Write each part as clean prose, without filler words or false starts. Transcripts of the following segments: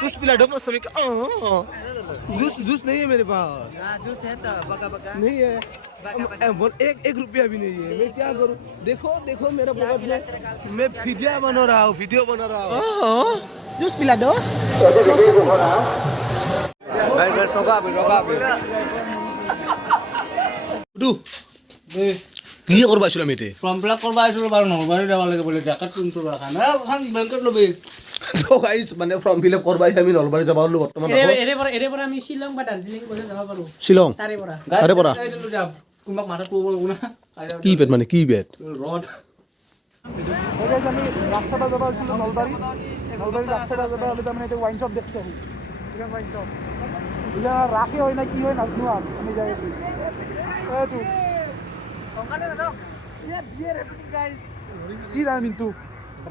Juice पिला दो मौसमी का। जूस नहीं है मेरे पास। जूस है तो बका बका नहीं है। एक रुपया भी नहीं है। मैं क्या करूं? देखो देखो मेरा पॉकेट में मैं वीडियो बना रहा हूँ। जूस पिला दो। কি করবা আসলে আমি ফর্ম ফিল আপ করবা আসলে বারো নলবাৰী যাব লাগে বলে টাকা কিন্তু রাখা না ওখান বেংকত লবি তো গাইস মানে ফর্ম ফিল আপ করবাই আমি নলবাৰী যাব হলো বৰ্তমান এৰে পৰা আমি শিলং বা দাৰ্জিলিং গলে যাব পাৰো শিলং তাৰে পৰা যাব কোনবাক মাথা ক'ব লাগিব না কি বেট মানে কি বেট ৰড আমি ৰাস্তাটা যাবা ছিল নলবাৰী রাস্তাটা যাবা হলে মানে এটা ওয়াইন শপ দেখছে ওয়াইন শপ ইলা রাখে হয় না কি হয় নাজনু আর আমি যাই আছি এইটো সংকানে না ইয়া বিয়ার এভরিথিং গাইস কি জানি কিন্তু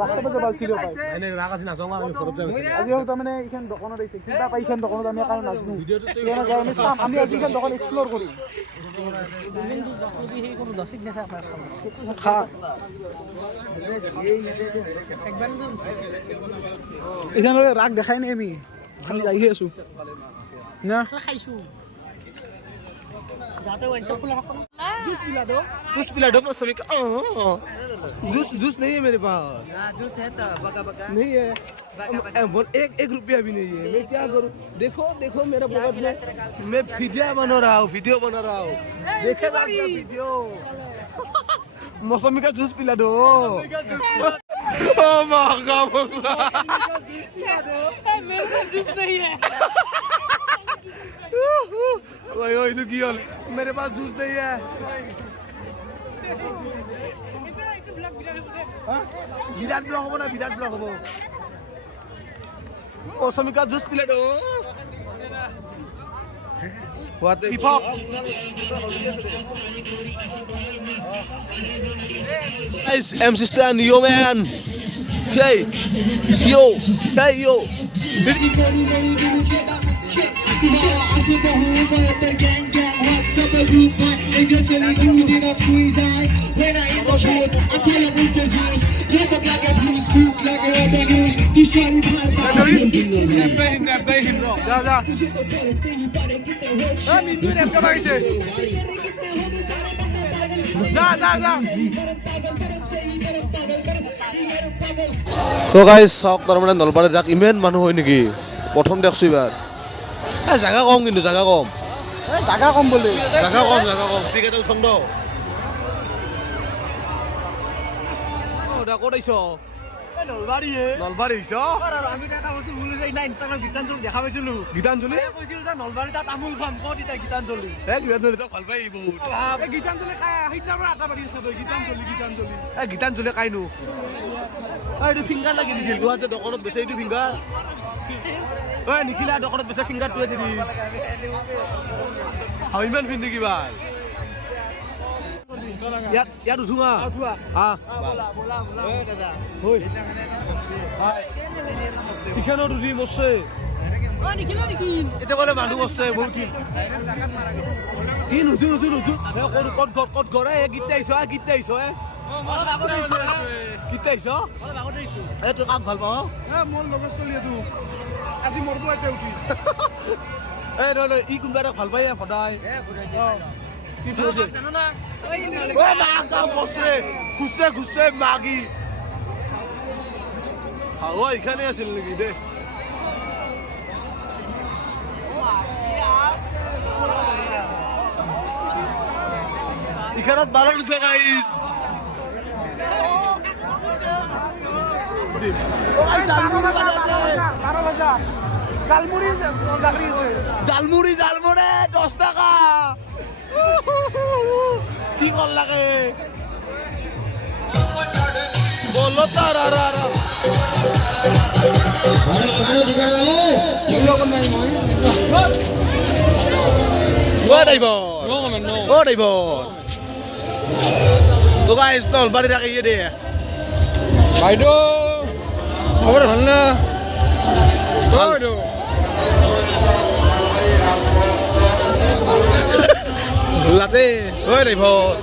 রাস্তাটা যাবা ছিল ভাই মানে রাগাজি না জঙ্গা আমি ঘৰত যাম আজি হল মানে এইখান দোকানত আইছে কিবা পাই এইখান দোকানত আমি কারণ নাজনু কেন যাই আমি সাম আমি আজি এইখান দোকান এক্সপ্লোর করি কিন্তু জাকলবি হে কোনো দশিক নেছা খা একবার এখানে রাগ দেখাই নাই আমি খালি যাই আছো না খাইছো যাতে ওয়াইন শপ খোলা রাখো जूस पिला दो मौसमी का। जूस नहीं है मेरे पास। जूस है तो बका बका नहीं है। एक रुपया भी नहीं है। मैं क्या करूं? देखो देखो मेरा पॉकेट में मैं वीडियो बना रहा हूँ। देखेगा क्या वीडियो? मौसमी का जूस पिला दो। ओ महंगा मौसमी जूस नहीं है ओए ओए तो की हल मेरे पास जूस नहीं है। विराट ब्लॉग हो ना विराट ब्लॉग हो। मौसमी का जूस पिला दो। What the fuck? Guys, MC Stan, yo man. Hey, yo. তো গাইস সব তাৰমানে নলবাৰীত ৰাখ ইমান মানুহ হয় নেকি প্ৰথম দেখছো এবাৰ জাগা কম কিন্তু জাগা কম বলে জাগা কম টিকেট উঠং দ ওটা কোথাইছ নলবাৰী নলবাৰী আহিছ আমি এটা বস্তু ভুল হৈছে না ইনষ্টাগ্ৰাম গীতাঞ্জলি দেখা পাইছিলো গীতাঞ্জলি কৈছিল যে নলবাৰী তাত তামোল খাম ক'ত এতিয়া গীতাঞ্জলি গীতাঞ্জলি তো ভাল পাই বহুত গীতাঞ্জলি সেইদিনাৰ পৰা আটা পাৰি আছে তই গীতাঞ্জলি গীতাঞ্জলি কাইনো এইটো ফিংগাৰ লাগি দিছিল তোৰ যে দোকানত বেচে এইটো ফিংগাৰ নিখিলা দোকানত বেচে ফিংগাৰ তোৱে দিদি ইমান পিন্ধি কিবা ইয়াত উঠো ইখানত উঠি মৰছে এতিয়া বোলে মানুহ মৰছে বহুত নুঠো ক'ত ঘৰ গীত আহিছ গীত আহিছ তই কাক ভাল পাওঁ মোৰ লগত চলি আছো আজি মৰব এতিয়া উঠি ই কোনোবা এটা ভাল পাই সদায় কি কৈছে ঘুচছে মাগি এখানে আছিল নেকি দে এখানত বারো উঠে গাইস জালমুড়ি 10 টাকা কি কর লাগে বলো তারা তো গাইস নলবাৰী ৰাখি দে বাইদেউ খবৰ ভাল না বাইদেউ লাতে ঐ ড্ৰাইভাৰ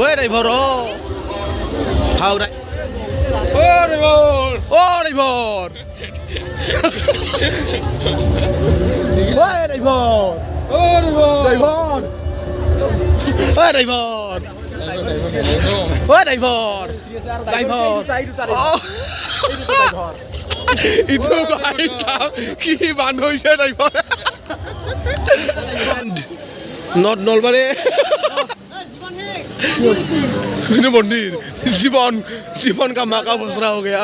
ওই ড্রাইভার ও হাওড়া ও ড্রাইভার ওই ড্রাইভার ড্রাইভার ওই ড্রাইভার ওই ড্রাইভার ড্রাইভার ইটো কি বান্ধ হৈছে ড্রাইভার নট নলবাৰী मंदिर जीवन जीवन का माँ का बसरा हो गया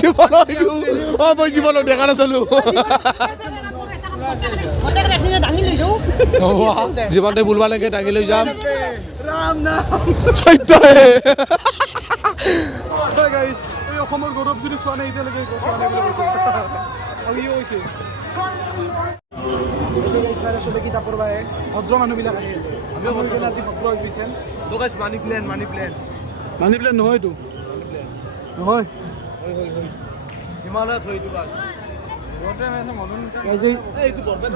जीवन मैं जीवन देखा ना चलू जीवन बुलवा लेके दांगी ले जाम राम नाम सत्य है গাইস এই অসমৰ গৌৰৱ যদি চোৱা নাই এতিয়ালৈকে চোৱা নাই বুলি কৈছে আৰু ইও হৈছে চবে কিতাপ পঢ়িব আহে ভদ্ৰ মানুহবিলাক আহে আমিও ভদ্ৰ আজি ভদ্ৰ বিশেষ মানি প্লেন মানি প্লেন নহয়তো নহয় হিমালয়ত হয়তো বাস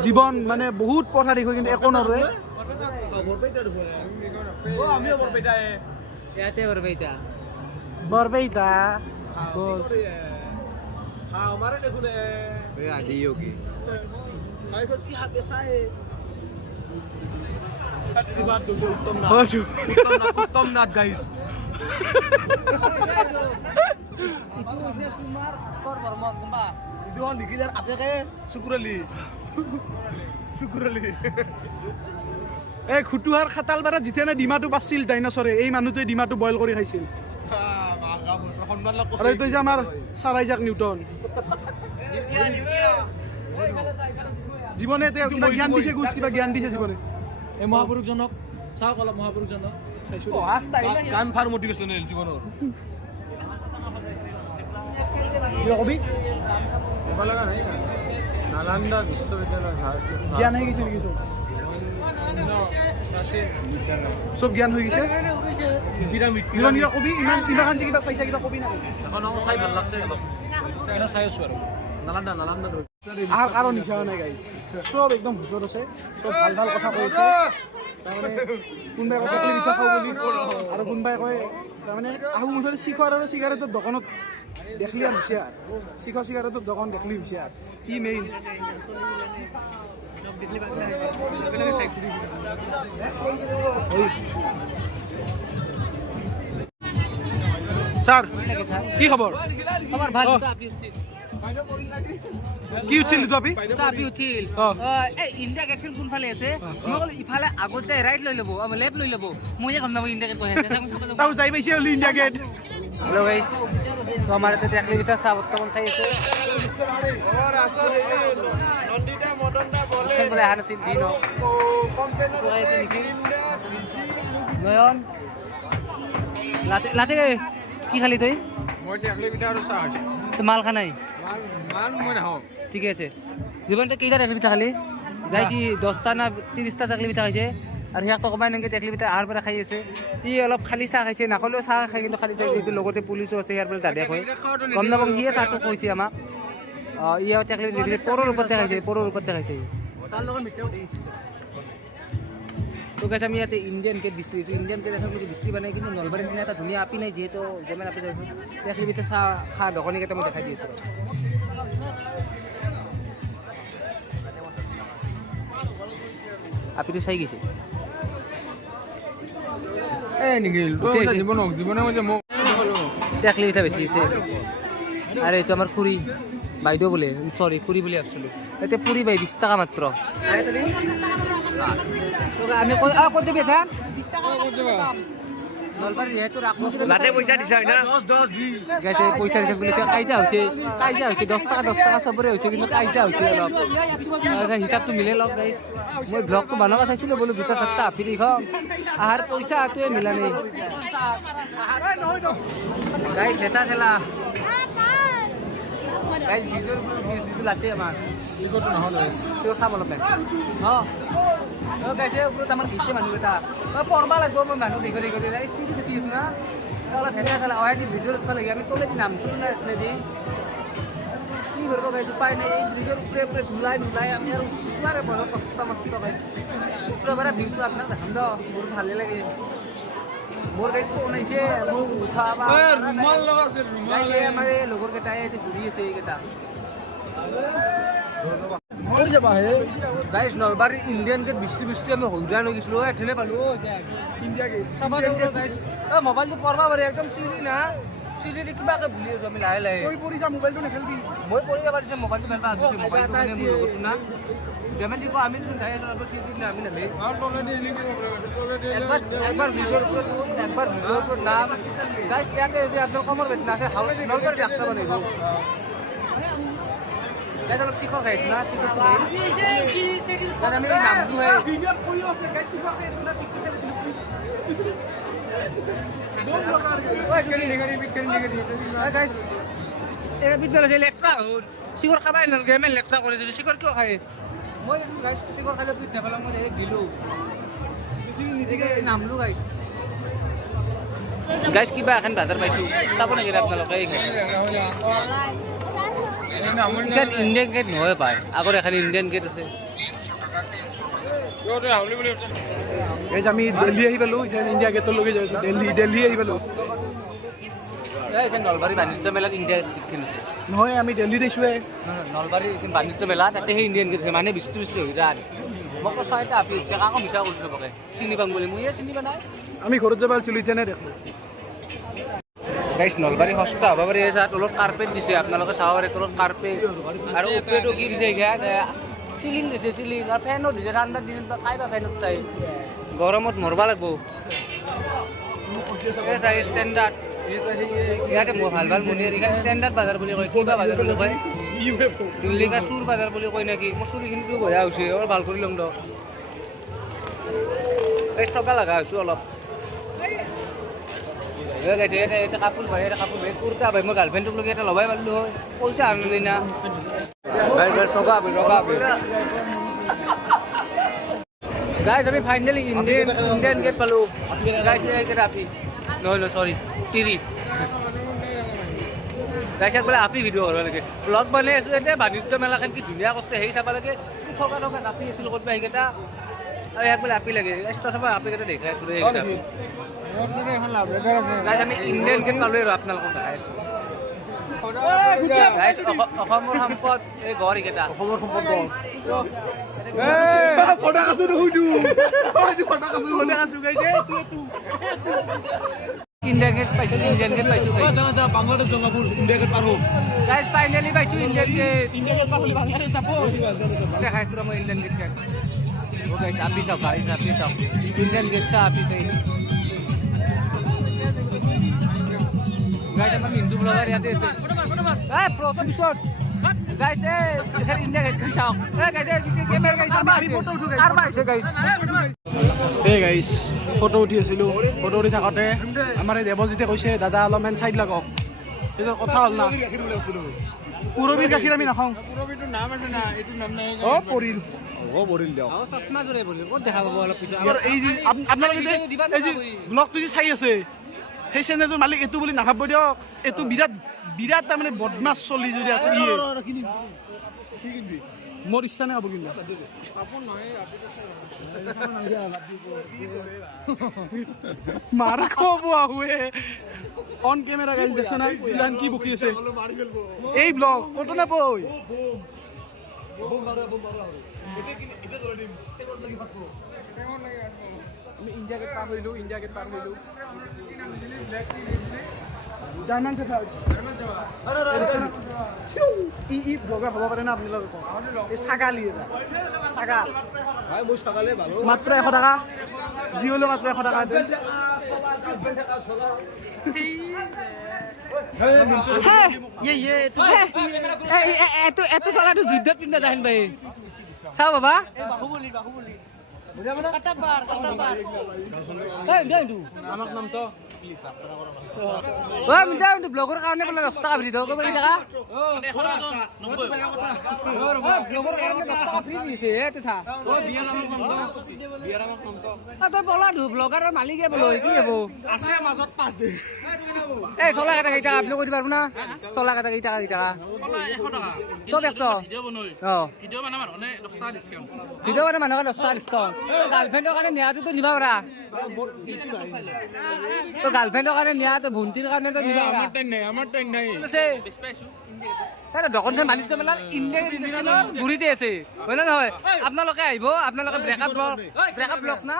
জীৱন মানে বহুত পথা দেখো কিন্তু একো নৰে বৰবেইটা हमारे देखो ने आदि योगी भाई को की हाथ ऐसा है अच्छी बात तो उत्तम नाथ गाइस इधर लिखी यार आते के शुक्रली এই খুটুহাৰ খাতালবাৰা জিতেনে ডিমাটো পাছিল ডাইনোসৰে এই মানুহটোৱে ডিমাটো বইল কৰি খাইছিল আৰু এইটো যে আমাৰ ছাৰ আইজাক নিউটন জীৱনে তেওঁ কিবা জ্ঞান দিছে কিবা জ্ঞান দিছে জীৱনে এই মহাপুৰুষজনক চাওক অলপ মহাপুৰুষজনক চাইছো কাম ফাৰ মোটিভেশনাল জীৱনৰ কবি লগা নাই নালন্দা বিশ্ববিদ্যালয় জ্ঞান হৈ গৈছে নেকি চব জ্ঞান হৈ গৈছে জীৱন কিবা কবি ইমান কিমান কিবা চাইছা কিবা কবি না এখন চাই ভাল লাগছে অলপ চাই আছো আৰু নালান্দা আৰু নিচা নাই গাইছ চব একদম হুচত আছে চব ভাল ভাল কথা কৈছে তাৰমানে কোনোবাই কয় টেকলি পিঠা খাওঁ বুলি আৰু কোনোবাই কয় তাৰমানে আহু মুঠতে শিখৰ আৰু চিগাৰেটৰ দোকানত দেখলি আৰু হুচিয়াৰ শিখৰ চিগাৰেটৰ দোকান দেখলি হুচিয়াৰ কি মেইন স্যার কি খবর আমার ভাল কি উঠিল তো আপনি আপি উঠিল এই ইণ্ডিয়া গেটখন কোনফালে আছে মই ইফালে আগতে ৰাইট লৈ ল'ব আমি লেফ্ট লৈ ল'ব মই গম নাপাওঁ ইণ্ডিয়া গেট কোথায় আছে তাও যাই পাইছে হলি ইন্ডিয়া গেট হেল্ল' গাইস তো আমাৰ ইয়াতে টেকলি ভিতৰত চাহ বৰ্তমান খাই আছে বোলে আহা নাছিল দিন নয়ন লাতে কি খালি তই মই টেকলি পিঠা আৰু চাহ তো মাল খা নাই মান মই নাখাওঁ ঠিকে আছে জীৱনটো কেইটা টেকলি পিঠা খালি যাইছি 10টা না 30টা টেকলি পিঠা খাইছে আৰু সিয়াক কমাই এনেকৈ টেকলি পিঠা আহাৰ পৰা খাই আছে ই অলপ খালি চাহ খাইছে নাখালেও চাহ খাই কিন্তু খালি চাহ যিহেতু লগতে পুলিচো আছে ইয়াৰ পৰা দাদা হয় গম নাপাওঁ সিয়ে চাহটো কৈছে আমাক ই টেকলি নিদিলে পৰৰ ওপৰতে খাইছে তাৰ লগত তো গাইছ আমি ইয়াতে ইণ্ডিয়ান গেট বিস্তি দিছোঁ ইণ্ডিয়ান গেট এখন যদি বিস্তি বনাই কিন্তু নলবাৰীৰ নিচিনা এটা ধুনীয়া আপি নাই যিহেতু যেমান আপি টেকলি পিঠা চাহ খা দোকানীকেইটা মই দেখাই দি আছোঁ আপিটো চাই গৈছে টেকলি পিঠা বেছি আছে আৰু এইটো আমাৰ খুৰী বাইদেউ বোলে চৰি খুৰী বুলি ভাবিছিলোঁ এতিয়া পুৰি বাই 20 টকা মাত্ৰ আমি ক'ত যাবি এটা 20 টকা নলবাৰী যিহেতু লাতে পইচা দিছা না 10 20 গাইছে পইচা দিছে বুলি কাইজা হৈছে 10 টকা চবৰে হৈছে কিন্তু কাইজা হৈছে অলপ হিচাপটো মিলে লওক গাইছ মই ব্লগটো বনাব চাইছিলোঁ বোলো দুটা চাৰটা আপি দেখ আহাৰ পইচাটোৱে মিলা নাই গাইছ হেতা খেলা গাইছ ভিডিঅ' লাতে আমাৰ টিকটো নহ'লে তেওঁ খাব অলপ গাইছে ওপৰত আমাৰ কিছু মানুহ এটা পঢ়বা লাগিব মই মানুহ দীঘলি কৰি যাই চিৰি দেখি আছোঁ না অলপ হেতা খেলা অহাই দি ভিডিঅ'ত লাগে আমি তলে দি নামছোঁ না এনে দি কি কৰিব গাইছ উপায় নাই এই ব্ৰিজৰ ওপৰে ওপৰে ধুলাই ধুলাই আমি আৰু কিছুমানে বৰ কষ্ট মস্ত গাই ওপৰৰপৰা ভিউটো আপোনাক দেখাম দ মোৰ ভালে লাগে মোৰ গাইছ ফোন আহিছে মোক উঠাবা ৰুমাল লগা আছে ৰুমাল আমাৰ এই লগৰ কেইটাই এতিয়া ঘূৰি আছে এইকেইটা ক'ত যাবা হে গাইছ নলবাৰী ইণ্ডিয়ান গেট বৃষ্টি বৃষ্টি আমি হইৰাণ হৈ গৈছিলোঁ এঠেনে পালোঁ ইণ্ডিয়া গেট চাবা গাইছ মোবাইলটো পঢ়বা পাৰি একদম চিৰি না চিৰি কিবাকে ভুলি আছোঁ আমি লাহে লাহে তই পৰিছা মোবাইলটো নেখেলবি মই পৰিব পাৰিছোঁ মোবাইলটো ভাল পাই আহিছোঁ মোবাইলটো মানে মোৰ লগতো না পেমেণ্ট দিব আমি চোন যাই আছোঁ চিৰিটো না আমি নামি একবাৰ নিজৰ ওপৰত নাম গাইছ ইয়াতে যদি আপোনাৰ কমৰ বেছি নাছে নলবাৰী ৰাখছা বনাইব গাইছ অলপ চিখৰ খাইছোঁ না চিখৰ খাই আমি নামটো হে ভিডিঅ'ত কৰি আছে গাইছ চিপা খাই আছোঁ না চিকৰ খাবাই নালাগে আমি লেকটা কৰিছোঁ চিকৰ কিয় খায় মই চিকৰ খালে পিঠ নাপালাম মই দিলোঁ নামলো গাইছ গাইছ কিবা এখন বাজাৰ পাইছোঁ চাব নাগিলে আপোনালোকে এইখন ইণ্ডিয়ান গেট নহয় পায় আগত এখন ইণ্ডিয়ান গেট আছে গাইছ আমি দিল্লী আহি পালোঁ এতিয়া ইণ্ডিয়া গেটলৈকে যাই আছোঁ দিল্লী আহি পালোঁ এইখন নলবাৰী বাণিজ্য মেলাত ইণ্ডিয়া গেট খেলিছে নহয় আমি দিল্লীত আহিছোঁহে নলবাৰী বাণিজ্য মেলা তাতে সেই ইণ্ডিয়ান গেট মানে বৃষ্টি হৈ যায় মোক ছয়টা আপি উঠিছে কাকো মিছা কৰিছোঁ বকে চিনি পাম বুলি মই চিনি পা নাই আমি ঘৰত যাব পাৰিছিলোঁ এতিয়া নে দেখোঁ গাইছ নলবাৰী সস্তা হ'ব পাৰি আছে তলত কাৰ্পেট দিছে আপোনালোকে চাব পাৰে তলত কাৰ্পেট আৰু ওপৰতো কি দিছে চিলিং দিছে চিলিং আৰু ফেনো দিছে ঠাণ্ডাৰ দিনত কাইবা ফেনত চাই গৰমত মৰবা লাগব চাই ষ্টেণ্ডাৰ্ড ইয়াতে ভাল ভাল মণি এইখন ষ্টেণ্ডাৰ্ড বাজাৰ বুলি কয় কিবা বাজাৰ বুলি কয় দিল্লীকা চুৰ বাজাৰ বুলি কয় নেকি মোৰ চুৰিখিনিতো বঢ়িয়া হৈছে অলপ ভাল কৰি ল'ম দিয়ক টকা লগা হৈছোঁ অলপ গাইছে এটা কাপোৰ ভাই এটা কাপোৰ ভাই কুৰ্তা ভাই মই গাৰ্লফ্ৰেণ্ডটোক লগি এটা ল'বাই পাৰিলোঁ হয় পইচা আনিলি না টকা গাইছ আমি ফাইনেলি ইণ্ডিয়ান গেট পালোঁ গাইছ এইকেইটা আপি নহয় চৰি তিৰি গাইছ বোলে আপি ভিডিঅ' কৰিব লাগে ব্লগ বনাই আছোঁ এতিয়া বাণিজ্য মেলাখন কি ধুনীয়া কৰিছে সেই চাব লাগে কি থকা আপি আছিলোঁ ক'ৰবাত সেইকেইটা আৰু ইয়াক বোলে আপি লাগে গাইছ তথাপি আপিকেইটা দেখাই আছোঁ গাইছ আমি ইণ্ডিয়ান গেট পালোঁ আৰু আপোনালোকক দেখাই আছোঁ গাইছ অসমৰ সম্পদ এই গড় এইকেইটা অসমৰ সম্পদ ইণ্ডিয়ান গেট পাইছোঁ বাংলাদেশ জঙ্গাপুর ইন্ডিয়া গেট পার হোক গাইছ ফাইনেলি পাইছোঁ ইণ্ডিয়ান গেট দেখাইছোঁ মই ইণ্ডিয়ান গেট গাইছ আপি চাওক গাইছ আপি চাওক ইণ্ডিয়ান গেট চা আপি চাই গাইছ আমাৰ হিন্দু ব্লগাৰ ইয়াতে আছে ফটো পিছত গাইছ এখানে ইণ্ডিয়া গেট চাওক গাইছ কেমেৰা গাইছ কাৰবা আহিছে গাইছ এই গাইছ ফটো উঠি আছিলোঁ ফটো উঠি থাকোঁতে আমাৰ এই দেৱজিতে কৈছে দাদা অলপমান চাইড লাগক এইটো কথা হ'ল না পুৰবীৰ গাখীৰ আমি নাখাওঁ পৰিল চশমা জোৰে বলি ক'ত দেখা পাব অলপ পিছত এই যে আপোনালোকে যে এই যে ব্লগটো যে চাই আছে সেই চেনেলটোৰ মালিক এইটো বুলি নাভাবিব দিয়ক এইটো বিৰাট তাৰমানে বদমাছ চলি যদি আছে ইয়ে মোৰ ইচ্ছা নাই হ'ব কিন্তু মাৰ খব আহুৱে অন কেমেৰা গাইজ দেখছ না ইলান কি বকি আছে এই ব্লগ কত নাপই আমি ইণ্ডিয়া গেট পাৰ হইলো জাৰ্মান চেফাৰ্ড ই ব্লগাৰ হ'ব পাৰে না আপোনালোকে এই ছাগালী এটা ছাগাল মাত্ৰ 100 টকা যি হ'লেও মাত্ৰ 100 টকা এত চলাটো যুদ্ধত পিন্ধা যায় ভাই চাও বাবা ব্লগৰ কাৰণে বোলে 10 টকা ফ্ৰী দিওঁ ক'ব টাকা ব্লগৰ কাৰণে 10 টকা ফ্ৰী দিছে তই বলা ব্লগাৰৰ মালিকে বোলো কি হ'ব আছে মাজত 5 দিন এই চলা কেইটা কেইটা আপুনি কৈ দিব পাৰিব না চলা কেইটা কেইটা কেইটা চব 100 অঁ ভিডিঅ' মানে মানুহে 10 টকা ডিছকাউণ্ট গাৰ্লফ্ৰেণ্ডৰ কাৰণে নিয়াটোতো নিবা পাৰা তো গাৰ্লফ্ৰেণ্ডৰ কাৰণে নিয়াটো ভণ্টিৰ কাৰণেতো নিবা পাৰা আমাৰ টাইম নাই দোকানখন মালিকজন মানে ইণ্ডিয়ান ঘূৰিতে আছে হয় নে নহয় আপোনালোকে আহিব আপোনালোকে ব্ৰেকআপ ব্লগছ না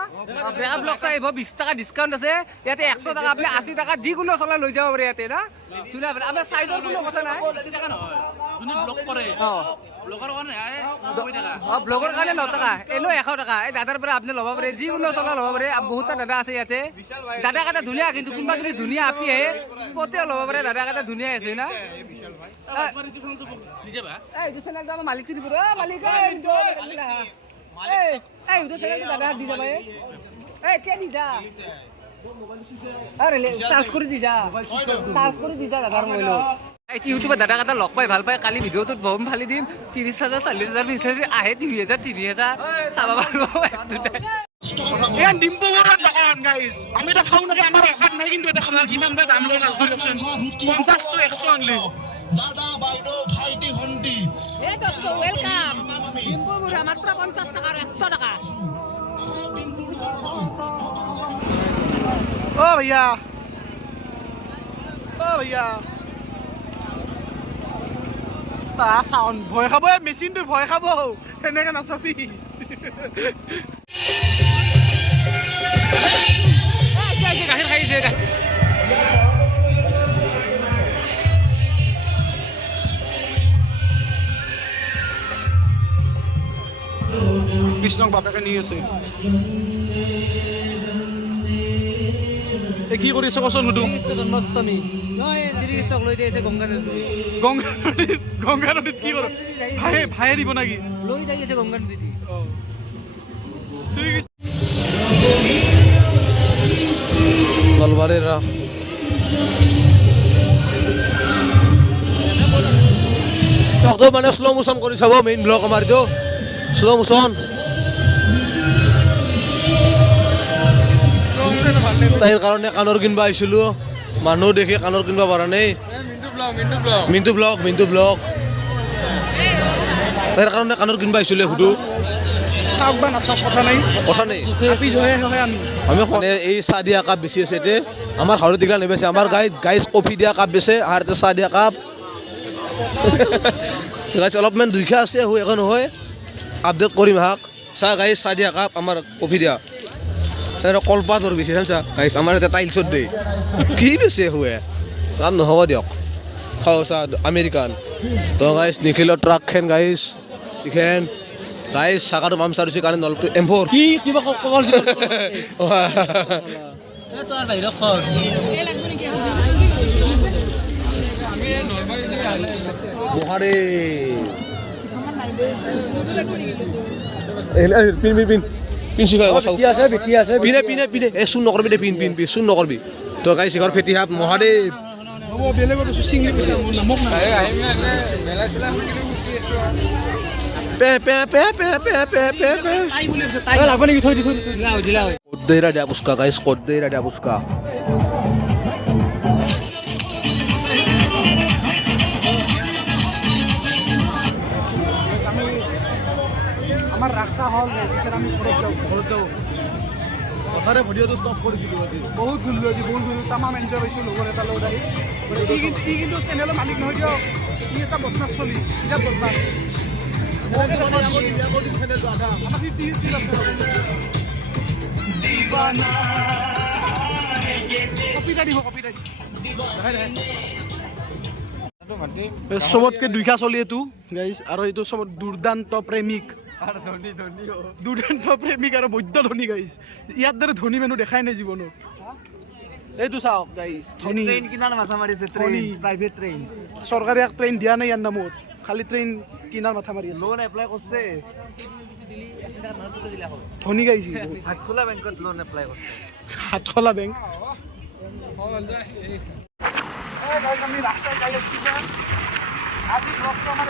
ব্ৰেকআপ ব্লগছ আহিব 20 টকা ডিছকাউণ্ট আছে ইয়াতে 100 টকা আপুনি 80 টকা যিকোনো চলাই লৈ যাব পাৰে ইয়াতে না ধুনীয়া আপোনাৰ চাইজৰ কোনো কথা নাই 80 টকা নহয় যোনে ব্লগ কৰে ব্লগৰ কাৰণে 9 টকা এনেও 100 টকা এই দাদাৰ পৰা আপুনি ল'ব পাৰে যিকোনো চলা ল'ব পাৰে বহুতটা দাদা আছে ইয়াতে দাদা কেইটা ধুনীয়া কিন্তু কোনোবা যদি ধুনীয়া আপি আহে পতেও ল'ব পাৰে দাদা কেইটা ধুনীয়া আছে না এইটো চেনেলটো আমাৰ মালিকটো দিব মালিক এইটো চেনেলটো দাদা দি যাবা কে দি যা আরে চার্জ করে দি যা দাদার মোবাইলত ইউটিউবত দাদা কেইটা লগ পাই ভাল পাই কালি ভিডিঅ'টোত বম ফালি দিম 30,000 40,000 20,000 আহে 30,000 চাবা পাৰিব এয়া ডিম্পু বৰুৱাৰ দোকান গাইজ আমি এটা খাওঁ নাকি আমাৰ অকাত নাই কিন্তু এটা খাওঁ কিমান বা দাম লৈ নাজনো দিয়কচোন 50 to 100 অনলি দাদা বাইদেউ ভাইটি ভণ্টি এই দোস্ত ওয়েলকাম ডিম্পু বৰুৱা মাত্ৰ 50 টকা আৰু 100 টকা ও ভাইয়া চাউন ভয় খাব মেচিনটো ভয় খাব এনেকে নাচাবি গাখীৰ খাইছে কৃষ্ণক বাপেকে নি আছে কি কৰিছে কচোন সুধো জন্মাষ্টমী শ্ৰীকৃষ্ণক লৈ যাইছে গংগা নদীত কি কৰে ভাইয়ে দিব নাকি লৈ যাই আছে গংগা নদীত নলবাৰীৰ তো মানে শ্ল' মোশ্যন কৰি চাব মেইন ব্লগ আমাৰ এইটো শ্ল' মোশ্যন তাইৰ কাৰণে কাণৰ কিনবা আহিছিলোঁ মানুহ দেখি কাণৰ কিনবা পৰা নাই মিণ্টু ব্লগ তাইৰ কাৰণে কাণৰ কিনবা আহিছিলোঁ সুধো চাওক বা নাচাওক কথা নাই আমি মানে এই চাহ দিয়া কাপ বেছি আছে এতিয়া আমাৰ হাউলি টিকলা নেবেছে আমাৰ গাইজ কফি দিয়া কাপ বেছে আৰু চাহ দিয়া কাপ গাইজ অলপমান দুইখা আছে একো নহয় আপডেট কৰিম হাক চাহ গাইজ চাহ দিয়া কাপ আমাৰ কফি দিয়া কলপাতৰ বেছি চাঞ্চা গাইজ আমাৰ এতিয়া টাইলছত দেই কি বেছি শুৱে কাম নহ'ব দিয়ক খাওঁ চাহ আমেৰিকান তো গাইজ নিখিলৰ ট্ৰাকখন গাইজ ইখন গাইজ চাকাটো পামচাৰ হৈছে কাৰণে নলটো M4 কি কিবা কল তোৰ বাহিৰত খৰ বহাৰে পিন শিখৰ পিনে এই চুন নকৰবি দে পিন চুন নকৰবি তো গাই শিখৰ ফেটি হাপ Mahadev Koddeira dia puska guys, koddeira dia puska. আমাৰ ৰাক্সা হল যেতিয়া আমি ঘৰত যাওঁ কথাৰে ভিডিঅ'টো ষ্টপ কৰি দিলোঁ আজি বহুত ঘূৰিলোঁ তামাম এনজয় কৰিছোঁ লগৰ এটা লগত আহি ই কিন্তু চেনেলৰ মালিক নহয় দিয়ক ই এটা বদমাছ চলি এতিয়া বদমাছ চবতকে দুইখা চলি এইটো গাইজ আৰু এইটো চবত দুৰ্দান্ত প্ৰেমিক আৰু বৈদ্য ধনী গাইজ ইয়াৰ দৰে ধনী মানুহ দেখাই নাই জীৱনত এইটো চাওক গাইজ ধনী প্ৰাইভেট ট্ৰেইন চৰকাৰে এক ট্ৰেইন দিয়া নাই ইয়াৰ নামত খালি ট্ৰেইন কিনাৰ মাথা মাৰি আছে লোন এপ্লাই করছে ধনী গাইছে হাতখোলা বেংকত লোন এপ্লাই করছে হাতখোলা বেংক আমি ৰাস্তাত যাই আছোঁ আজি ব্লগটো আমাৰ